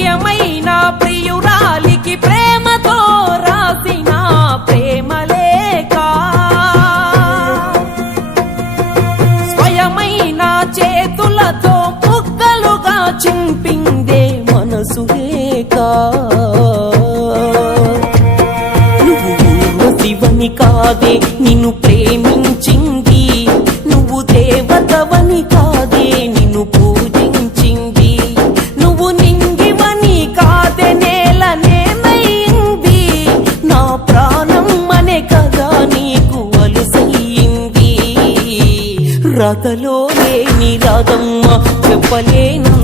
ప్రియమైన ప్రియురాలికి ప్రేమతో రాసిన ప్రేమ లేఖ స్వయమైన చేతులతో ముక్కలుగా చింపిందే మనసు లేక నువ్వు ఊర్వశివని కాదే నిన్ను ప్రేమించింది, నువ్వు దేవతవని కాదే నిన్ను పూజించింది, నువ్వు నింగివని కాదే నేలనేమైంది, నా ప్రాణం అనే కదా నీకు అలుసయ్యింది. రాతలో లేని రాదమ్మ చెప్పలేను